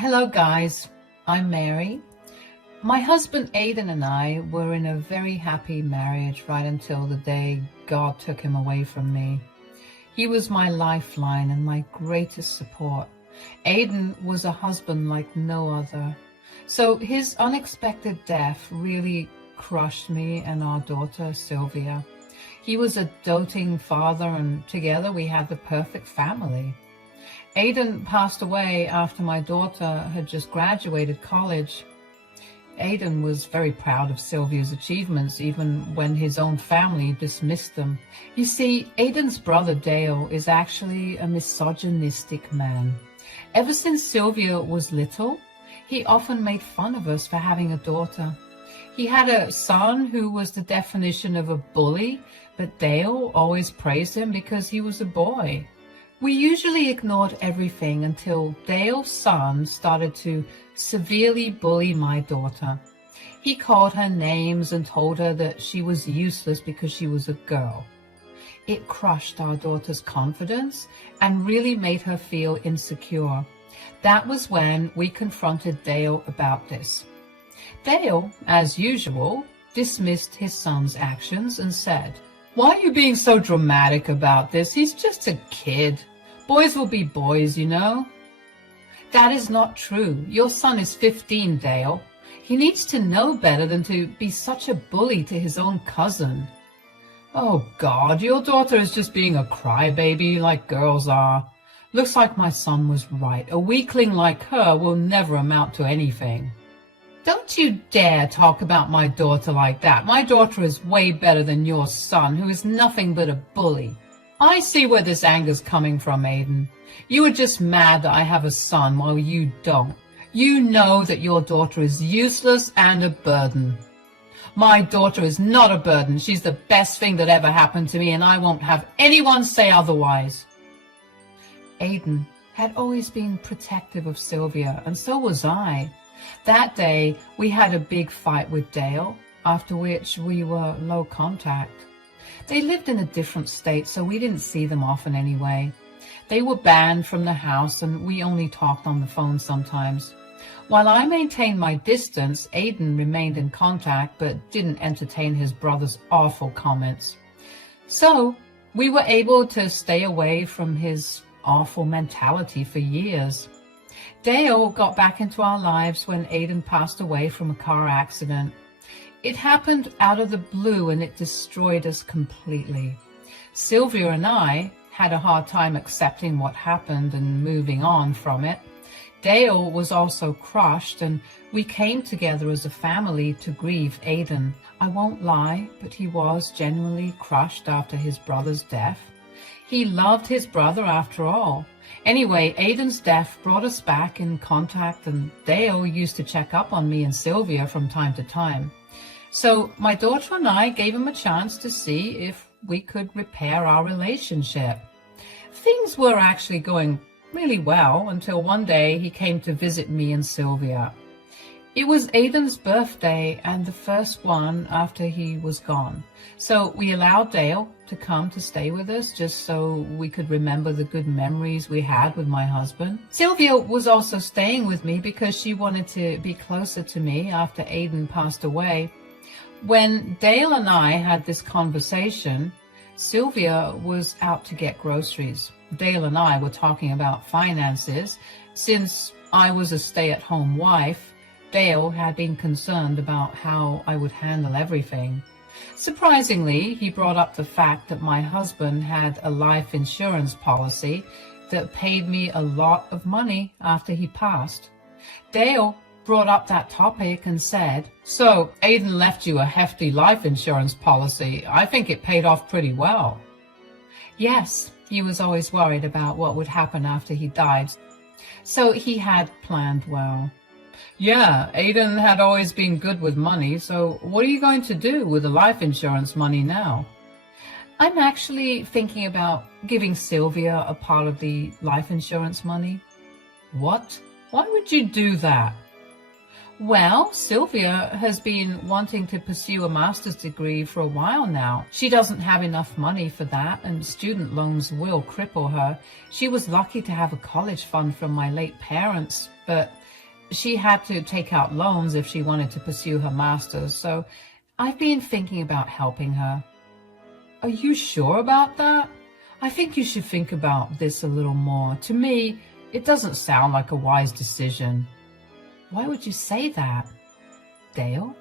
Hello guys, I'm Mary. My husband Aidan and I were in a very happy marriage right until the day God took him away from me. He was my lifeline and my greatest support. Aidan was a husband like no other. So his unexpected death really crushed me and our daughter Sylvia. He was a doting father and together we had the perfect family. Aidan passed away after my daughter had just graduated college. Aidan was very proud of Sylvia's achievements, even when his own family dismissed them. You see, Aidan's brother Dale is actually a misogynistic man. Ever since Sylvia was little, he often made fun of us for having a daughter. He had a son who was the definition of a bully, but Dale always praised him because he was a boy. We usually ignored everything until Dale's son started to severely bully my daughter. He called her names and told her that she was useless because she was a girl. It crushed our daughter's confidence and really made her feel insecure. That was when we confronted Dale about this. Dale, as usual, dismissed his son's actions and said, "Why are you being so dramatic about this? He's just a kid. Boys will be boys, you know." That is not true. Your son is 15, Dale. He needs to know better than to be such a bully to his own cousin. Oh God, your daughter is just being a crybaby like girls are. Looks like my son was right. A weakling like her will never amount to anything. Don't you dare talk about my daughter like that. My daughter is way better than your son, who is nothing but a bully. I see where this anger's coming from, Aidan. You are just mad that I have a son while you don't. You know that your daughter is useless and a burden. My daughter is not a burden. She's the best thing that ever happened to me, and I won't have anyone say otherwise. Aidan had always been protective of Sylvia, and so was I. That day, we had a big fight with Dale, after which we were low contact. They lived in a different state, so we didn't see them often anyway. They were banned from the house, and we only talked on the phone sometimes. While I maintained my distance, Aidan remained in contact, but didn't entertain his brother's awful comments. So, we were able to stay away from his awful mentality for years. Dale got back into our lives when Aidan passed away from a car accident. It happened out of the blue and it destroyed us completely. Sylvia and I had a hard time accepting what happened and moving on from it. Dale was also crushed, and we came together as a family to grieve Aidan. I won't lie, but he was genuinely crushed after his brother's death. He loved his brother after all. Anyway, Aidan's death brought us back in contact, and Dale used to check up on me and Sylvia from time to time. So my daughter and I gave him a chance to see if we could repair our relationship. Things were actually going really well until one day he came to visit me and Sylvia. It was Aidan's birthday and the first one after he was gone. So we allowed Dale to come to stay with us just so we could remember the good memories we had with my husband. Sylvia was also staying with me because she wanted to be closer to me after Aidan passed away. When Dale and I had this conversation, Sylvia was out to get groceries. Dale and I were talking about finances. Since I was a stay-at-home wife, Dale had been concerned about how I would handle everything. Surprisingly, he brought up the fact that my husband had a life insurance policy that paid me a lot of money after he passed. Dale brought up that topic and said, "So, Aidan left you a hefty life insurance policy. I think it paid off pretty well." Yes, he was always worried about what would happen after he died, so he had planned well. Yeah, Aidan had always been good with money, so what are you going to do with the life insurance money now? I'm actually thinking about giving Sylvia a part of the life insurance money. What? Why would you do that? Well, Sylvia has been wanting to pursue a master's degree for a while now. She doesn't have enough money for that, and student loans will cripple her. She was lucky to have a college fund from my late parents, but she had to take out loans if she wanted to pursue her master's, so I've been thinking about helping her. Are you sure about that? I think you should think about this a little more. To me, it doesn't sound like a wise decision. Why would you say that? Dale,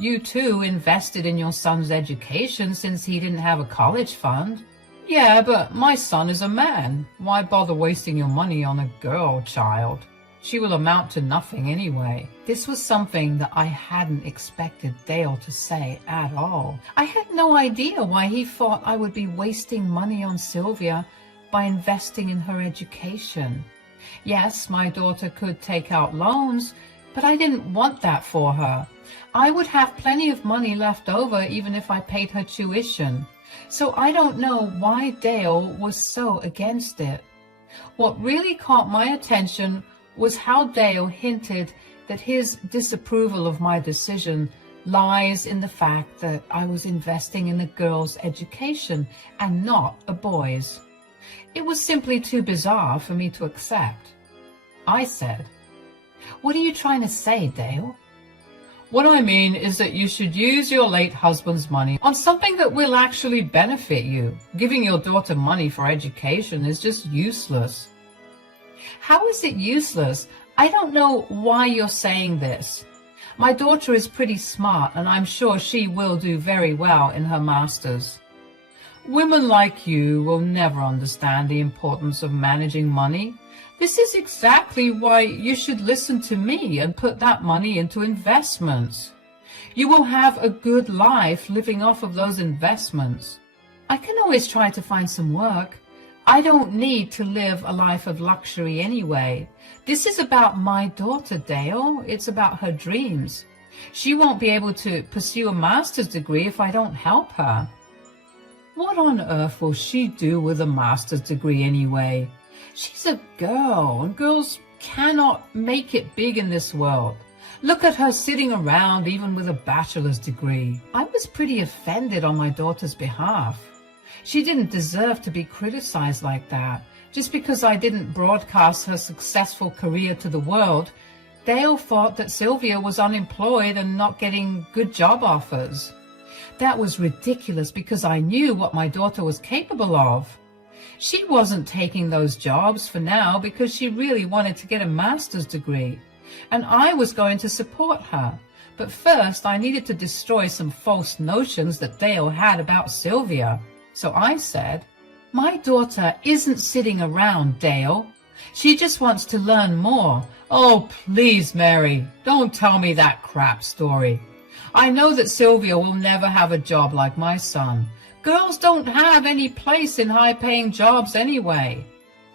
you too invested in your son's education since he didn't have a college fund. Yeah, but my son is a man. Why bother wasting your money on a girl child? She will amount to nothing anyway. This was something that I hadn't expected Dale to say at all. I had no idea why he thought I would be wasting money on Sylvia by investing in her education. Yes, my daughter could take out loans, but I didn't want that for her. I would have plenty of money left over even if I paid her tuition. So I don't know why Dale was so against it. What really caught my attention was how Dale hinted that his disapproval of my decision lies in the fact that I was investing in a girl's education and not a boy's. It was simply too bizarre for me to accept. I said, "What are you trying to say, Dale?" "What I mean is that you should use your late husband's money on something that will actually benefit you. Giving your daughter money for education is just useless." How is it useless? I don't know why you're saying this. My daughter is pretty smart, and I'm sure she will do very well in her master's. Women like you will never understand the importance of managing money. This is exactly why you should listen to me and put that money into investments. You will have a good life living off of those investments. I can always try to find some work. I don't need to live a life of luxury anyway. This is about my daughter, Dale. It's about her dreams. She won't be able to pursue a master's degree if I don't help her. What on earth will she do with a master's degree anyway? She's a girl, and girls cannot make it big in this world. Look at her sitting around even with a bachelor's degree. I was pretty offended on my daughter's behalf. She didn't deserve to be criticized like that. Just because I didn't broadcast her successful career to the world, Dale thought that Sylvia was unemployed and not getting good job offers. That was ridiculous because I knew what my daughter was capable of. She wasn't taking those jobs for now because she really wanted to get a master's degree, and I was going to support her. But first I needed to destroy some false notions that Dale had about Sylvia. So I said, "My daughter isn't sitting around, Dale. She just wants to learn more." "Oh, please, Mary, don't tell me that crap story. I know that Sylvia will never have a job like my son. Girls don't have any place in high-paying jobs anyway."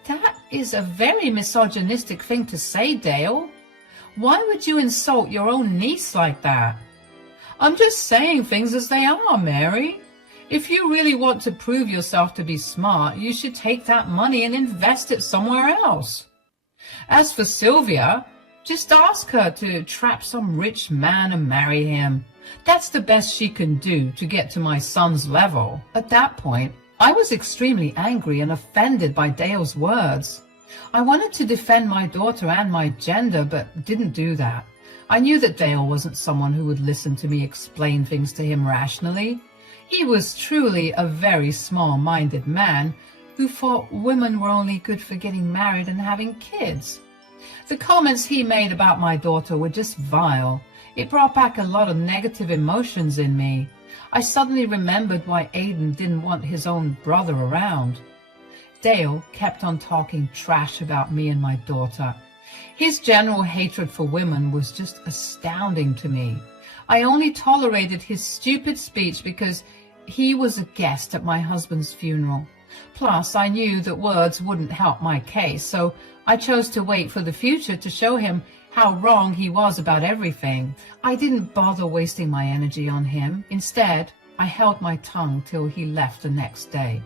That is a very misogynistic thing to say, Dale. Why would you insult your own niece like that? I'm just saying things as they are, Mary. If you really want to prove yourself to be smart, you should take that money and invest it somewhere else. As for Sylvia, just ask her to trap some rich man and marry him. That's the best she can do to get to my son's level. At that point, I was extremely angry and offended by Dale's words. I wanted to defend my daughter and my gender, but didn't do that. I knew that Dale wasn't someone who would listen to me explain things to him rationally. He was truly a very small-minded man who thought women were only good for getting married and having kids. The comments he made about my daughter were just vile. It brought back a lot of negative emotions in me. I suddenly remembered why Aiden didn't want his own brother around. Dale kept on talking trash about me and my daughter. His general hatred for women was just astounding to me. I only tolerated his stupid speech because he was a guest at my husband's funeral. Plus, I knew that words wouldn't help my case, so I chose to wait for the future to show him how wrong he was about everything. I didn't bother wasting my energy on him. Instead, I held my tongue till he left the next day.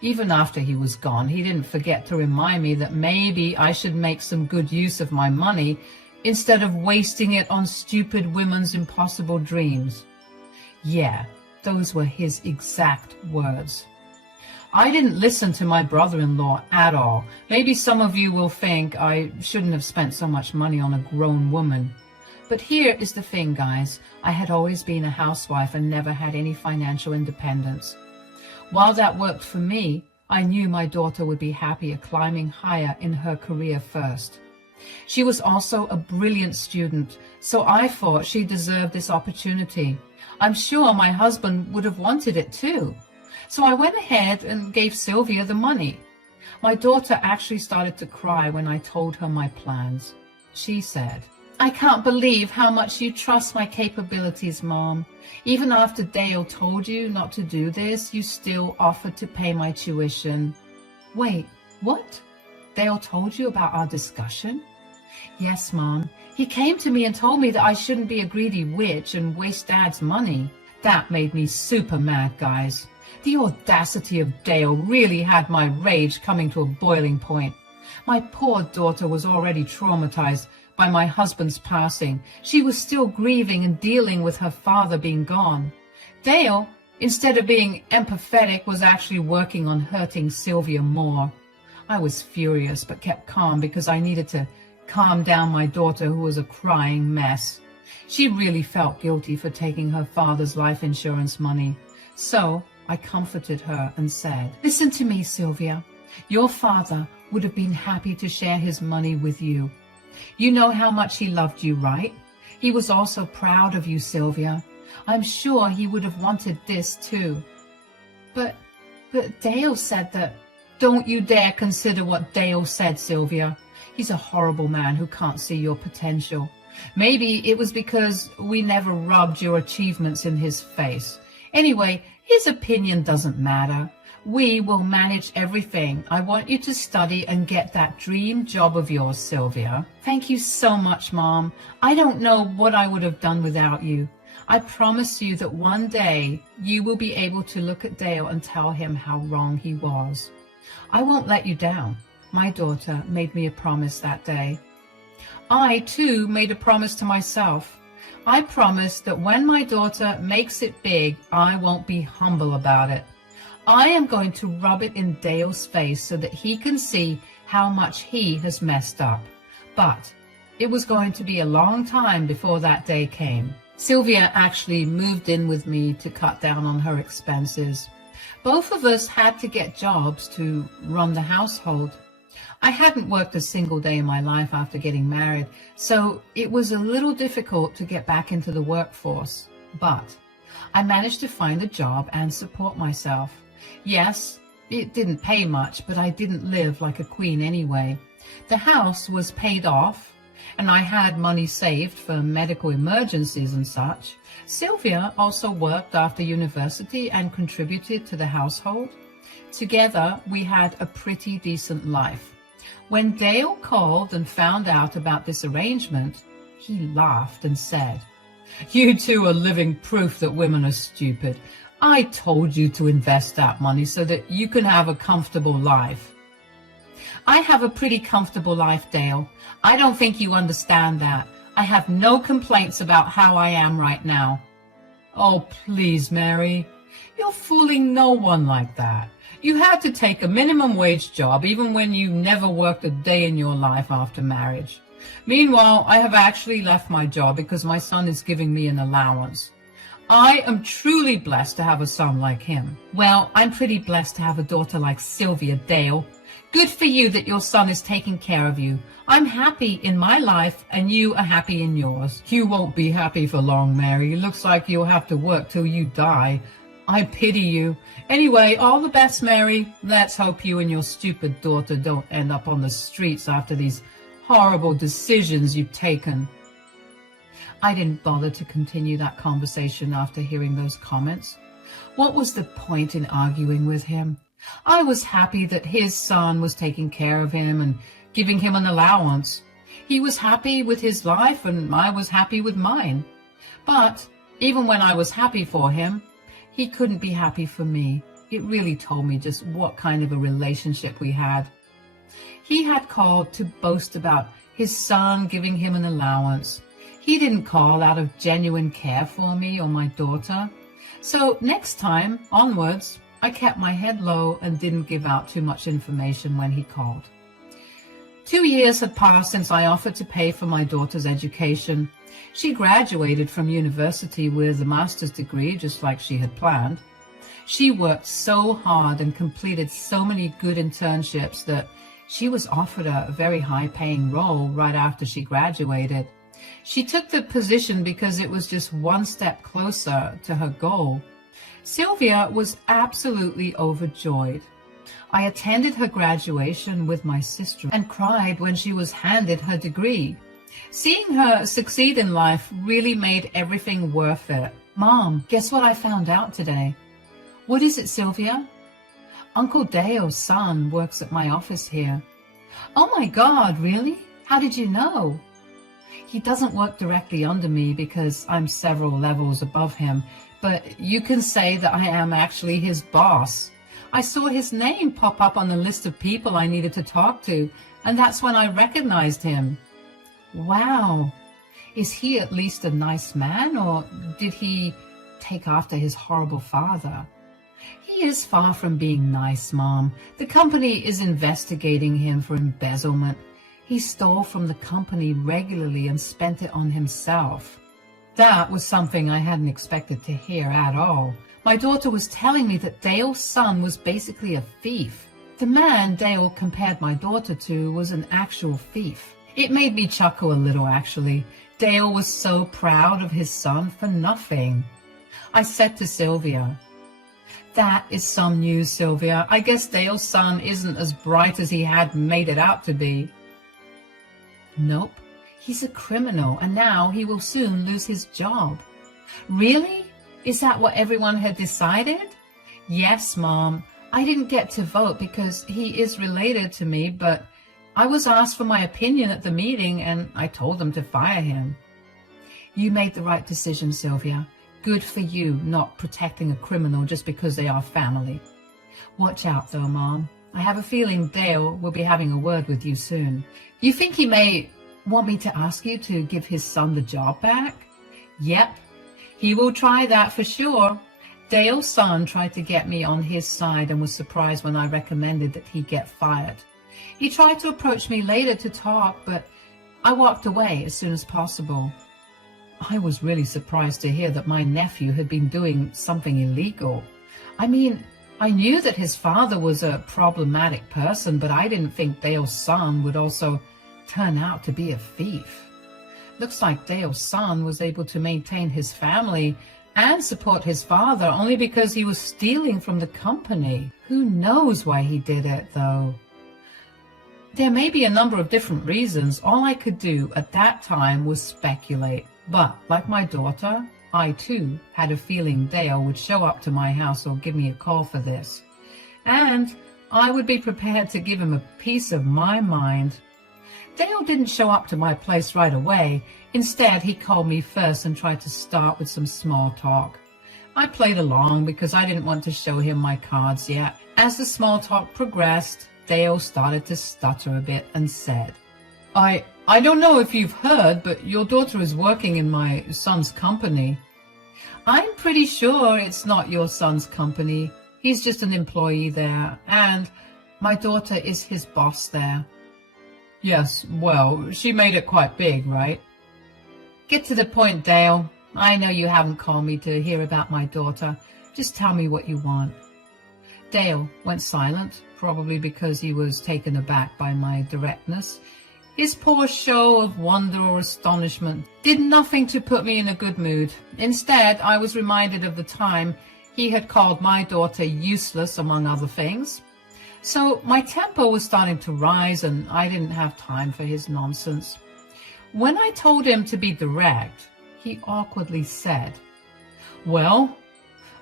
Even after he was gone, he didn't forget to remind me that maybe I should make some good use of my money instead of wasting it on stupid women's impossible dreams. Yeah, those were his exact words. I didn't listen to my brother-in-law at all. Maybe some of you will think I shouldn't have spent so much money on a grown woman. But here is the thing, guys. I had always been a housewife and never had any financial independence. While that worked for me, I knew my daughter would be happier climbing higher in her career first. She was also a brilliant student, so I thought she deserved this opportunity. I'm sure my husband would have wanted it too. So I went ahead and gave Sylvia the money. My daughter actually started to cry when I told her my plans. She said, "I can't believe how much you trust my capabilities, Mom. Even after Dale told you not to do this, you still offered to pay my tuition." Wait, what? Dale told you about our discussion? Yes, Mom. He came to me and told me that I shouldn't be a greedy witch and waste Dad's money. That made me super mad, guys. The audacity of Dale really had my rage coming to a boiling point. My poor daughter was already traumatized by my husband's passing. She was still grieving and dealing with her father being gone. Dale, instead of being empathetic, was actually working on hurting Sylvia more. I was furious but kept calm because I needed to calm down my daughter, who was a crying mess. She really felt guilty for taking her father's life insurance money. So I comforted her and said, "Listen to me, Sylvia. Your father would have been happy to share his money with you. You know how much he loved you, right? He was also proud of you, Sylvia. I'm sure he would have wanted this too." But Dale said that. Don't you dare consider what Dale said, Sylvia. He's a horrible man who can't see your potential. Maybe it was because we never rubbed your achievements in his face. Anyway, his opinion doesn't matter. We will manage everything. I want you to study and get that dream job of yours, Sylvia. Thank you so much, Mom. I don't know what I would have done without you. I promise you that one day you will be able to look at Dale and tell him how wrong he was. I won't let you down. My daughter made me a promise that day. I, too, made a promise to myself. I promised that when my daughter makes it big, I won't be humble about it. I am going to rub it in Dale's face so that he can see how much he has messed up. But it was going to be a long time before that day came. Sylvia actually moved in with me to cut down on her expenses. Both of us had to get jobs to run the household. I hadn't worked a single day in my life after getting married, so it was a little difficult to get back into the workforce. But I managed to find a job and support myself. Yes, it didn't pay much, but I didn't live like a queen anyway. The house was paid off, and I had money saved for medical emergencies and such. Sylvia also worked after university and contributed to the household. Together, we had a pretty decent life. When Dale called and found out about this arrangement, he laughed and said, "You two are living proof that women are stupid. I told you to invest that money so that you can have a comfortable life." I have a pretty comfortable life, Dale. I don't think you understand that. I have no complaints about how I am right now. Oh, please, Mary. You're fooling no one like that. You had to take a minimum wage job even when you never worked a day in your life after marriage. Meanwhile, I have actually left my job because my son is giving me an allowance. I am truly blessed to have a son like him. Well, I'm pretty blessed to have a daughter like Sylvia, Dale. Good for you that your son is taking care of you. I'm happy in my life and you are happy in yours. You won't be happy for long, Mary. It looks like you'll have to work till you die. I pity you. Anyway, all the best, Mary. Let's hope you and your stupid daughter don't end up on the streets after these horrible decisions you've taken. I didn't bother to continue that conversation after hearing those comments. What was the point in arguing with him? I was happy that his son was taking care of him and giving him an allowance. He was happy with his life and I was happy with mine. But even when I was happy for him, he couldn't be happy for me. It really told me just what kind of a relationship we had. He had called to boast about his son giving him an allowance. He didn't call out of genuine care for me or my daughter. So next time onwards, I kept my head low and didn't give out too much information when he called. 2 years had passed since I offered to pay for my daughter's education. She graduated from university with a master's degree, just like she had planned. She worked so hard and completed so many good internships that she was offered a very high-paying role right after she graduated. She took the position because it was just one step closer to her goal. Sylvia was absolutely overjoyed. I attended her graduation with my sister and cried when she was handed her degree. Seeing her succeed in life really made everything worth it. Mom, guess what I found out today? What is it, Sylvia? Uncle Dale's son works at my office here. Oh my God, really? How did you know? He doesn't work directly under me because I'm several levels above him, but you can say that I am actually his boss. I saw his name pop up on the list of people I needed to talk to, and that's when I recognized him. Wow. Is he at least a nice man, or did he take after his horrible father? He is far from being nice, Mom. The company is investigating him for embezzlement. He stole from the company regularly and spent it on himself. That was something I hadn't expected to hear at all. My daughter was telling me that Dale's son was basically a thief. The man Dale compared my daughter to was an actual thief. It made me chuckle a little, actually. Dale was so proud of his son for nothing. I said to Sylvia, "That is some news, Sylvia. I guess Dale's son isn't as bright as he had made it out to be." "Nope. He's a criminal, and now he will soon lose his job." "Really? Is that what everyone had decided?" "Yes, Mom. I didn't get to vote because he is related to me, but I was asked for my opinion at the meeting, and I told them to fire him." "You made the right decision, Sylvia. Good for you, not protecting a criminal just because they are family. Watch out, though, Mom. I have a feeling Dale will be having a word with you soon. You think he may want me to ask you to give his son the job back?" "Yep. He will try that for sure. Dale's son tried to get me on his side and was surprised when I recommended that he get fired. He tried to approach me later to talk, but I walked away as soon as possible. I was really surprised to hear that my nephew had been doing something illegal. I mean, I knew that his father was a problematic person, but I didn't think Dale's son would also turn out to be a thief. Looks like Dale's son was able to maintain his family and support his father only because he was stealing from the company. Who knows why he did it, though? There may be a number of different reasons. All I could do at that time was speculate. But, like my daughter, I too had a feeling Dale would show up to my house or give me a call for this. And I would be prepared to give him a piece of my mind. Dale didn't show up to my place right away. Instead, he called me first and tried to start with some small talk. I played along because I didn't want to show him my cards yet. As the small talk progressed, Dale started to stutter a bit and said, I don't know if you've heard, but your daughter is working in my son's company." "I'm pretty sure it's not your son's company. He's just an employee there, and my daughter is his boss there." "Yes, well, she made it quite big, right?" "Get to the point, Dale. I know you haven't called me to hear about my daughter. Just tell me what you want." Dale went silent, probably because he was taken aback by my directness. His poor show of wonder or astonishment did nothing to put me in a good mood. Instead, I was reminded of the time he had called my daughter useless, among other things. So my temper was starting to rise, and I didn't have time for his nonsense. When I told him to be direct, he awkwardly said, "Well,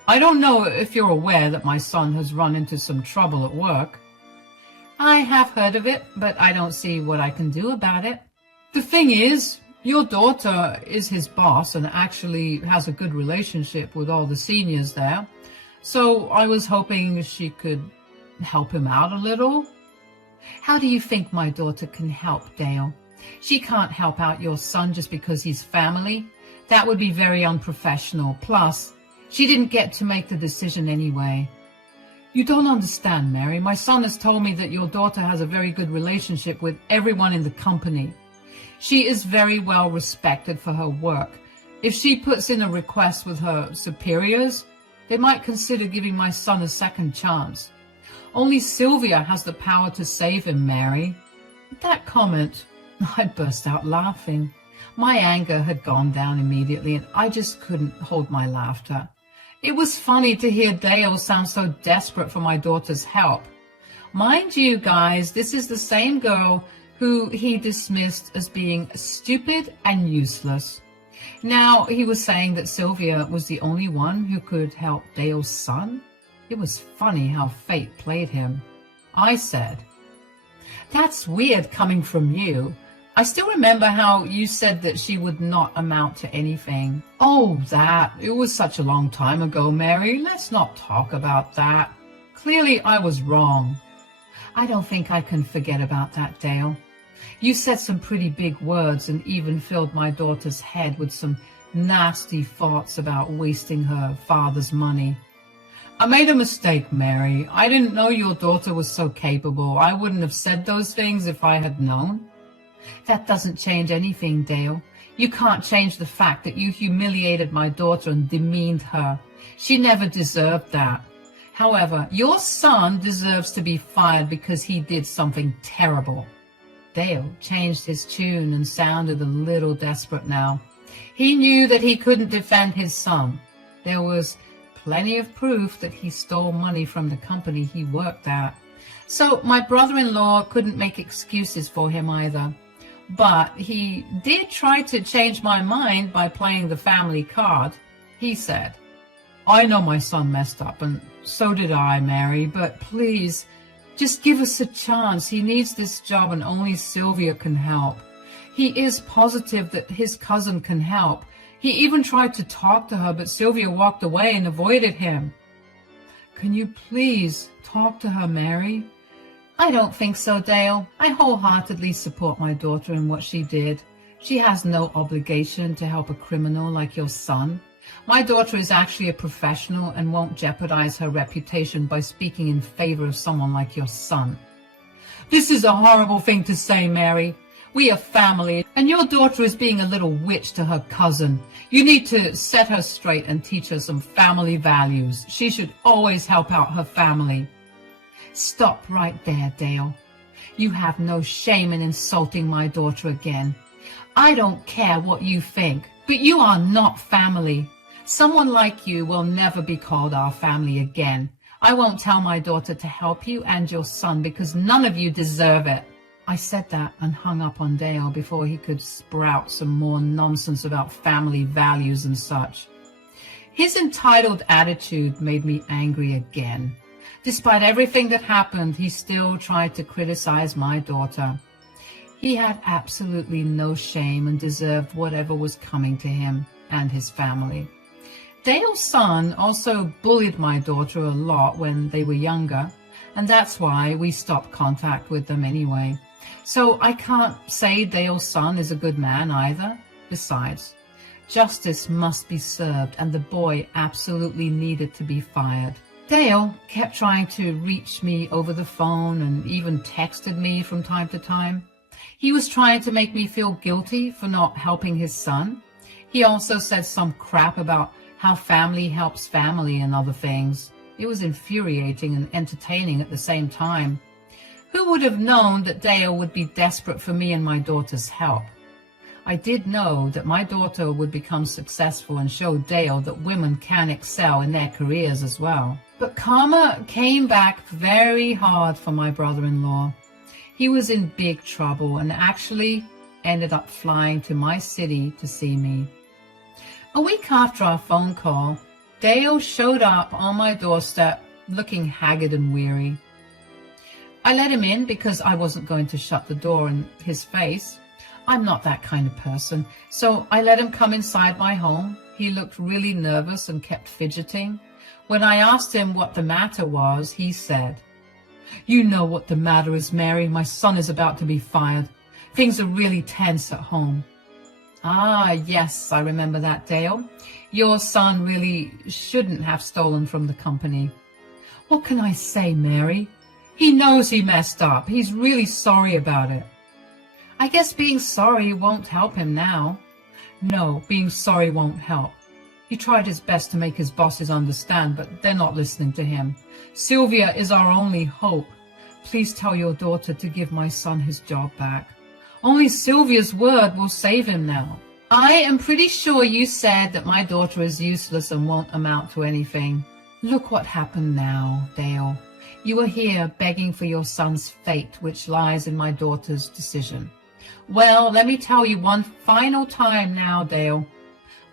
I don't know if you're aware that my son has run into some trouble at work." "I have heard of it, but I don't see what I can do about it." "The thing is, your daughter is his boss and actually has a good relationship with all the seniors there. So I was hoping she could help him out a little." "How do you think my daughter can help, Dale? She can't help out your son just because he's family. That would be very unprofessional. Plus, she didn't get to make the decision anyway. You don't understand, Mary. My son has told me that your daughter has a very good relationship with everyone in the company. She is very well respected for her work. If she puts in a request with her superiors, they might consider giving my son a second chance. Only Sylvia has the power to save him, Mary. At that comment, I burst out laughing. My anger had gone down immediately, and I just couldn't hold my laughter. It was funny to hear Dale sound so desperate for my daughter's help. Mind you, guys, this is the same girl who he dismissed as being stupid and useless. Now he was saying that Sylvia was the only one who could help Dale's son. It was funny how fate played him. I said, "That's weird coming from you. I still remember how you said that she would not amount to anything." "Oh, that. It was such a long time ago, Mary. Let's not talk about that. Clearly I was wrong." "I don't think I can forget about that, Dale. You said some pretty big words and even filled my daughter's head with some nasty thoughts about wasting her father's money." "I made a mistake, Mary. I didn't know your daughter was so capable. I wouldn't have said those things if I had known." "That doesn't change anything, Dale. You can't change the fact that you humiliated my daughter and demeaned her. She never deserved that. However, your son deserves to be fired because he did something terrible." Dale changed his tune and sounded a little desperate now. He knew that he couldn't defend his son. There was plenty of proof that he stole money from the company he worked at. So my brother-in-law couldn't make excuses for him either. But he did try to change my mind by playing the family card. He said, "I know my son messed up, and so did I, Mary, but please, just give us a chance. He needs this job and only Sylvia can help. He is positive that his cousin can help. He even tried to talk to her, but Sylvia walked away and avoided him. Can you please talk to her, Mary?" "I don't think so, Dale. I wholeheartedly support my daughter in what she did. She has no obligation to help a criminal like your son. My daughter is actually a professional and won't jeopardize her reputation by speaking in favor of someone like your son." "This is a horrible thing to say, Mary. We are family, and your daughter is being a little witch to her cousin. You need to set her straight and teach her some family values. She should always help out her family." "Stop right there, Dale. You have no shame in insulting my daughter again. I don't care what you think, but you are not family. Someone like you will never be called our family again. I won't tell my daughter to help you and your son because none of you deserve it." I said that and hung up on Dale before he could sprout some more nonsense about family values and such. His entitled attitude made me angry again. Despite everything that happened, he still tried to criticize my daughter. He had absolutely no shame and deserved whatever was coming to him and his family. Dale's son also bullied my daughter a lot when they were younger, and that's why we stopped contact with them anyway. So I can't say Dale's son is a good man either. Besides, justice must be served, and the boy absolutely needed to be fired. Dale kept trying to reach me over the phone and even texted me from time to time. He was trying to make me feel guilty for not helping his son. He also said some crap about how family helps family and other things. It was infuriating and entertaining at the same time. Who would have known that Dale would be desperate for me and my daughter's help? I did know that my daughter would become successful and show Dale that women can excel in their careers as well. But karma came back very hard for my brother-in-law. He was in big trouble and actually ended up flying to my city to see me. A week after our phone call, Dale showed up on my doorstep looking haggard and weary. I let him in because I wasn't going to shut the door in his face. I'm not that kind of person, so I let him come inside my home. He looked really nervous and kept fidgeting. When I asked him what the matter was, he said, "You know what the matter is, Mary. My son is about to be fired. Things are really tense at home. Ah, yes, I remember that, Dale. Your son really shouldn't have stolen from the company. What can I say, Mary? He knows he messed up. He's really sorry about it. I guess being sorry won't help him now. No, being sorry won't help. He tried his best to make his bosses understand, but they're not listening to him. Sylvia is our only hope. Please tell your daughter to give my son his job back. Only Sylvia's word will save him now. I am pretty sure you said that my daughter is useless and won't amount to anything. Look what happened now, Dale. You are here begging for your son's fate, which lies in my daughter's decision. Well, let me tell you one final time now, Dale.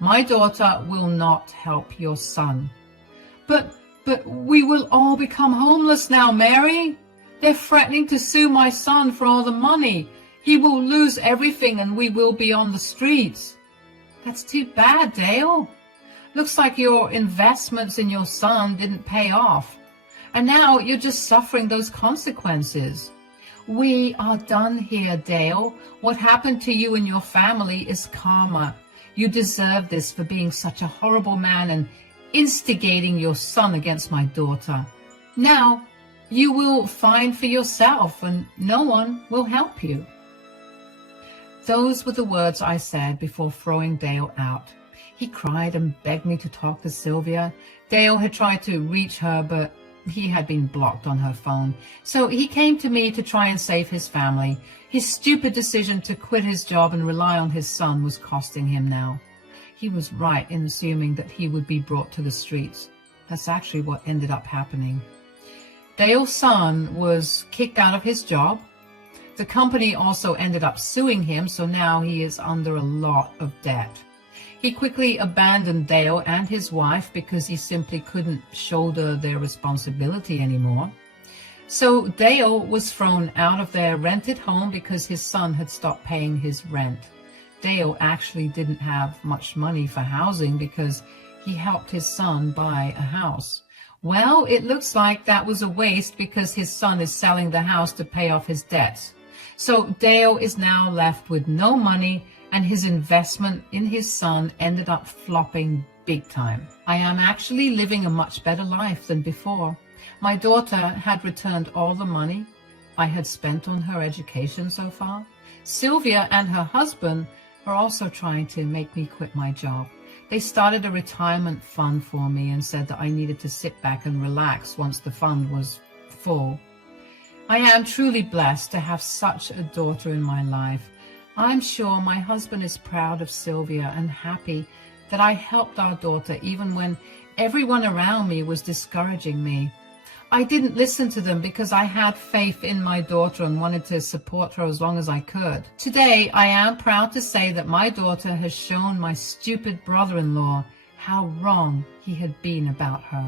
My daughter will not help your son. But we will all become homeless now, Mary. They're threatening to sue my son for all the money. He will lose everything and we will be on the streets. That's too bad, Dale. Looks like your investments in your son didn't pay off. And now you're just suffering those consequences. We are done here, Dale. What happened to you and your family is karma. You deserve this for being such a horrible man and instigating your son against my daughter. Now you will find for yourself and no one will help you. Those were the words I said before throwing Dale out. He cried and begged me to talk to Sylvia. Dale had tried to reach her, but he had been blocked on her phone. So he came to me to try and save his family. His stupid decision to quit his job and rely on his son was costing him now. He was right in assuming that he would be brought to the streets. That's actually what ended up happening. Dale's son was kicked out of his job. The company also ended up suing him, so now he is under a lot of debt. He quickly abandoned Dale and his wife because he simply couldn't shoulder their responsibility anymore. So Dale was thrown out of their rented home because his son had stopped paying his rent. Dale actually didn't have much money for housing because he helped his son buy a house. Well, it looks like that was a waste because his son is selling the house to pay off his debts. So Dale is now left with no money, and his investment in his son ended up flopping big time. I am actually living a much better life than before. My daughter had returned all the money I had spent on her education so far. Sylvia and her husband are also trying to make me quit my job. They started a retirement fund for me and said that I needed to sit back and relax once the fund was full. I am truly blessed to have such a daughter in my life. I'm sure my husband is proud of Sylvia and happy that I helped our daughter even when everyone around me was discouraging me. I didn't listen to them because I had faith in my daughter and wanted to support her as long as I could. Today, I am proud to say that my daughter has shown my stupid brother-in-law how wrong he had been about her.